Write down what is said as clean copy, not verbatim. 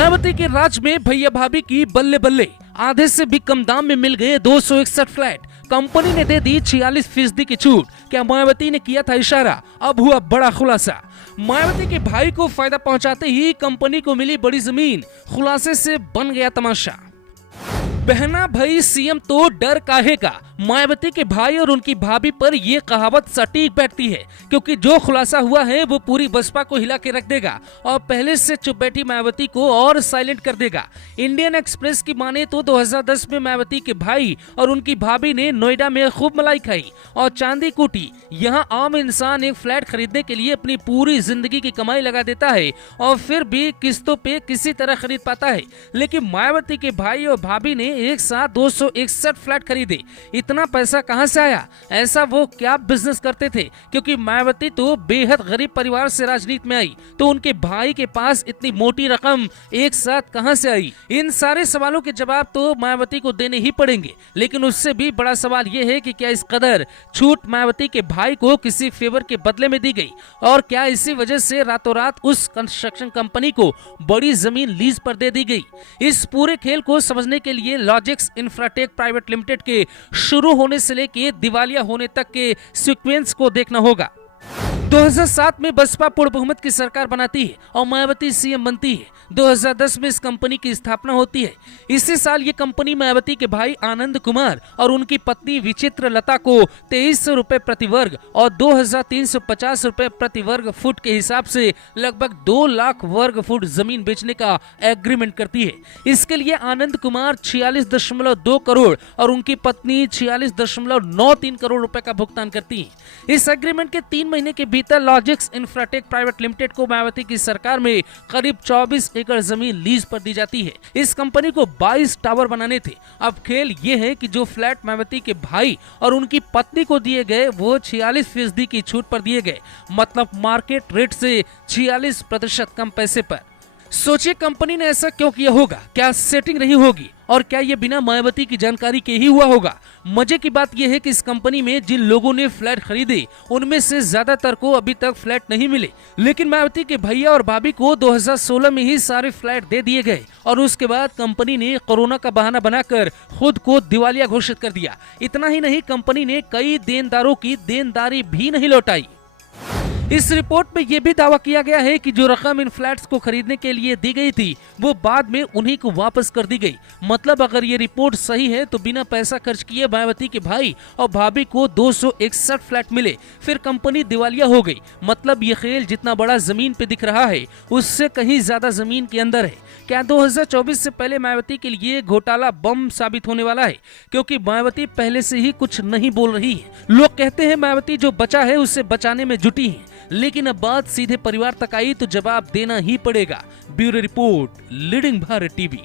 मायावती के राज में भैया भाभी की बल्ले बल्ले, आधे से भी कम दाम में मिल गए 261 फ्लैट। कंपनी ने दे दी 46% की छूट। क्या मायावती ने किया था इशारा? अब हुआ बड़ा खुलासा। मायावती के भाई को फायदा पहुंचाते ही कंपनी को मिली बड़ी जमीन। खुलासे से बन गया तमाशा। बहना भाई सीएम तो डर काहे का? मायावती के भाई और उनकी भाभी पर ये कहावत सटीक बैठती है, क्योंकि जो खुलासा हुआ है वो पूरी बसपा को हिला के रख देगा और पहले से चुप बैठी मायावती को और साइलेंट कर देगा। इंडियन एक्सप्रेस की माने तो 2010 में मायावती के भाई और उनकी भाभी ने नोएडा में खूब मलाई खाई और चांदी कूटी। यहाँ आम इंसान एक फ्लैट खरीदने के लिए अपनी पूरी जिंदगी की कमाई लगा देता है और फिर भी किस्तों पे किसी तरह खरीद पाता है, लेकिन मायावती के भाई और भाभी ने एक साथ 261 फ्लैट खरीदे। इतना पैसा कहां से आया? ऐसा वो क्या बिजनेस करते थे? क्योंकि मायावती तो बेहद गरीब परिवार से राजनीति में आई, तो उनके भाई के पास इतनी मोटी रकम एक साथ कहां से आई? इन सारे सवालों के जवाब तो मायावती को देने ही पड़ेंगे, लेकिन उससे भी बड़ा सवाल यह है कि क्या इस कदर छूट मायावती के भाई को किसी फेवर के बदले में दी गई, और क्या इसी वजह से रातों रात उस कंस्ट्रक्शन कंपनी को बड़ी जमीन लीज पर दे दी गई? इस पूरे खेल को समझने के लिए लॉजिक्स इंफ्राटेक प्राइवेट लिमिटेड के शुरू होने से लेकर दिवालिया होने तक के सीक्वेंस को देखना होगा। 2007 में बसपा पूर्ण बहुमत की सरकार बनाती है और मायावती सीएम बनती है। 2010 में इस कंपनी की स्थापना होती है। इसी साल ये कंपनी मायावती के भाई आनंद कुमार और उनकी पत्नी विचित्र लता को 2300 रुपए प्रति वर्ग और 2350 रुपए प्रति वर्ग फुट के हिसाब से लगभग 2 लाख वर्ग फुट जमीन बेचने का एग्रीमेंट करती है। इसके लिए आनंद कुमार 46.2 करोड़ और उनकी पत्नी 46.93 करोड़ रुपए का भुगतान करती है। इस एग्रीमेंट के 3 महीने के भीतर लॉजिक्स इंफ्राटेक प्राइवेट लिमिटेड को मायावती की सरकार में करीब 24 एकड़ जमीन लीज पर दी जाती है। इस कंपनी को 22 टावर बनाने थे। अब खेल ये है कि जो फ्लैट मायावती के भाई और उनकी पत्नी को दिए गए वो 46% की छूट पर दिए गए, मतलब मार्केट रेट से 46% कम पैसे पर। सोचिए कंपनी ने ऐसा क्यों किया होगा? क्या सेटिंग रही होगी? और क्या ये बिना मायावती की जानकारी के ही हुआ होगा? मजे की बात यह है कि इस कंपनी में जिन लोगों ने फ्लैट खरीदे उनमें से ज्यादातर को अभी तक फ्लैट नहीं मिले, लेकिन मायावती के भैया और भाभी को 2016 में ही सारे फ्लैट दे दिए गए और उसके बाद कंपनी ने कोरोना का बहाना बनाकर खुद को दिवालिया घोषित कर दिया। इतना ही नहीं, कंपनी ने कई देनदारों की देनदारी भी नहीं लौटाई। इस रिपोर्ट में यह भी दावा किया गया है कि जो रकम इन फ्लैट्स को खरीदने के लिए दी गई थी वो बाद में उन्हीं को वापस कर दी गई। मतलब अगर ये रिपोर्ट सही है तो बिना पैसा खर्च किए मायावती के भाई और भाभी को 261 फ्लैट मिले, फिर कंपनी दिवालिया हो गई। मतलब ये खेल जितना बड़ा जमीन पे दिख रहा है उससे कहीं ज्यादा जमीन के अंदर है। क्या 2024 से पहले मायावती के लिए घोटाला बम साबित होने वाला है? क्योंकि मायावती पहले से ही कुछ नहीं बोल रही है। लोग कहते हैं मायावती जो बचा है उसे बचाने में जुटी है, लेकिन अब बात सीधे परिवार तक आई तो जवाब देना ही पड़ेगा। Bureau report, leading Bharat TV.